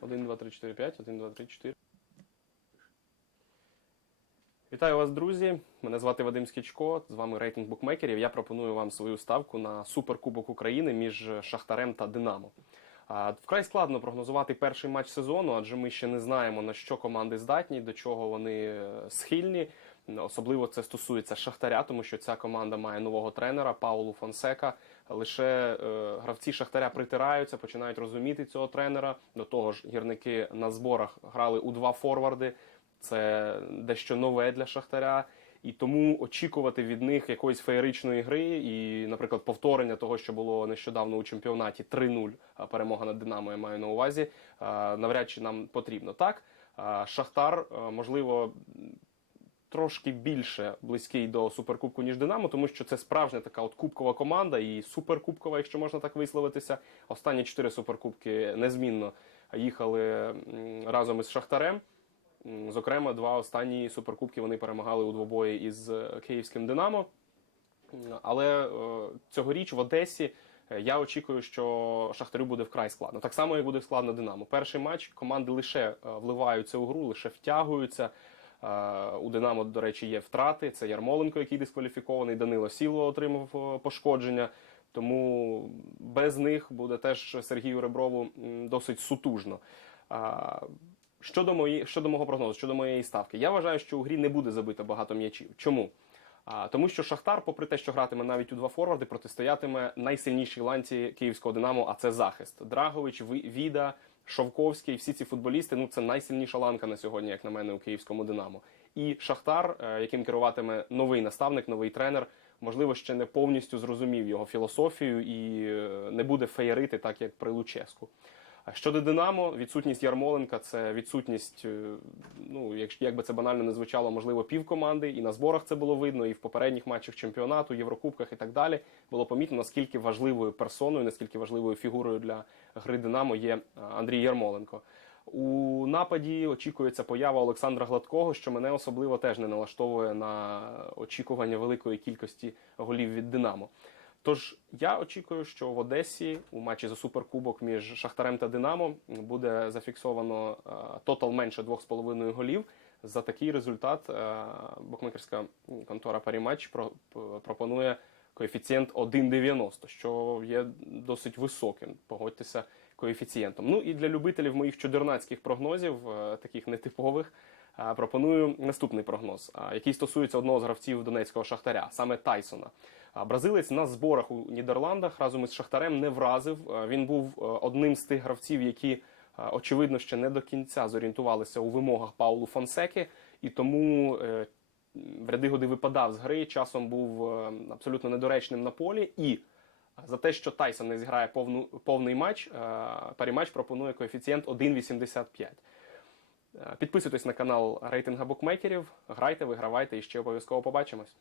1, 2, 3, 4, 5, 1, 2, 3, 4. Вітаю вас, друзі. Мене звати Вадим Скічко. З вами рейтинг букмекерів. Я пропоную вам свою ставку на Суперкубок України між Шахтарем та Динамо. Вкрай складно прогнозувати перший матч сезону, адже ми ще не знаємо на що команди здатні, до чого вони е, схильні. Особливо це стосується Шахтаря, тому що ця команда має нового тренера Паулу Фонсека. Лише е, гравці Шахтаря притираються, починають розуміти цього тренера. До того ж, гірники на зборах грали у два форварди. Це дещо нове для Шахтаря. І тому очікувати від них якоїсь феєричної гри і, наприклад, повторення того, що було нещодавно у чемпіонаті 3-0 перемога над Динамо, я маю на увазі, а, навряд чи нам потрібно. Так, Шахтар, можливо, трошки більше близький до суперкубку, ніж Динамо, тому що це справжня така от кубкова команда і суперкубкова, якщо можна так висловитися. Останні чотири суперкубки незмінно їхали разом із Шахтарем. Зокрема, два останні суперкубки вони перемагали у двобої із е, київським Динамо. Але е, цьогоріч в Одесі е, я очікую, що Шахтарю буде вкрай складно. Так само, як буде складно Динамо. Перший матч команди лише вливаються у гру, лише втягуються. Е, У Динамо, до речі, є втрати. Це Ярмоленко, який дискваліфікований, Данило Сіло отримав е, пошкодження. Тому без них буде теж Сергію Реброву досить сутужно. Щодо, мої, щодо мого прогнозу, щодо моєї ставки, я вважаю, що у грі не буде забито багато м'ячів. Чому? А, тому що Шахтар, попри те, що гратиме навіть у два форварди, протистоятиме найсильнішій ланці київського Динамо, а це захист. Драгович, Ви- Віда, Шовковський, всі ці футболісти ну це найсильніша ланка на сьогодні, як на мене, у київському Динамо. І Шахтар, е, яким керуватиме новий наставник, новий тренер, можливо, ще не повністю зрозумів його філософію і е, не буде феєрити так, як при Луческу. Щодо Динамо, відсутність Ярмоленка це відсутність, е, ну як, як це банально не звучало, можливо, півкоманди. І на зборах це було видно, і в попередніх матчах чемпіонату, Єврокубках і так далі. Було помітно, наскільки важливою персоною, наскільки важливою фігурою для гри Динамо є е, Андрій Ярмоленко. У нападі очікується поява Олександра Гладкого, що мене особливо теж не налаштовує на очікування великої кількості голів від Динамо. Тож я очікую, що в Одесі у матчі за суперкубок між Шахтарем та Динамо буде зафіксовано е, тотал менше 2,5 голів. За такий результат е, букмекерська контора Паріматч про, пропонує коефіцієнт 1,90, що є досить високим. Погодьтеся коефіцієнтом. Ну і для любителів моїх чудернацьких прогнозів, е, таких нетипових. Пропоную наступний прогноз, який стосується одного з гравців донецького шахтаря, саме Тайсона. Бразилець на зборах у Нідерландах разом із Шахтарем не вразив. Він був е, одним з тих гравців, які очевидно ще не до кінця зорієнтувалися у вимогах Паулу Фонсеки, і тому е, в ряди годи випадав з гри. Часом був е, абсолютно недоречним на полі. І за те, що Тайсон не зіграє повну, повний матч, Паріматч пропонує коефіцієнт 1,85. Підписуйтесь на канал рейтинга букмекерів, грайте, вигравайте і ще обов'язково побачимось.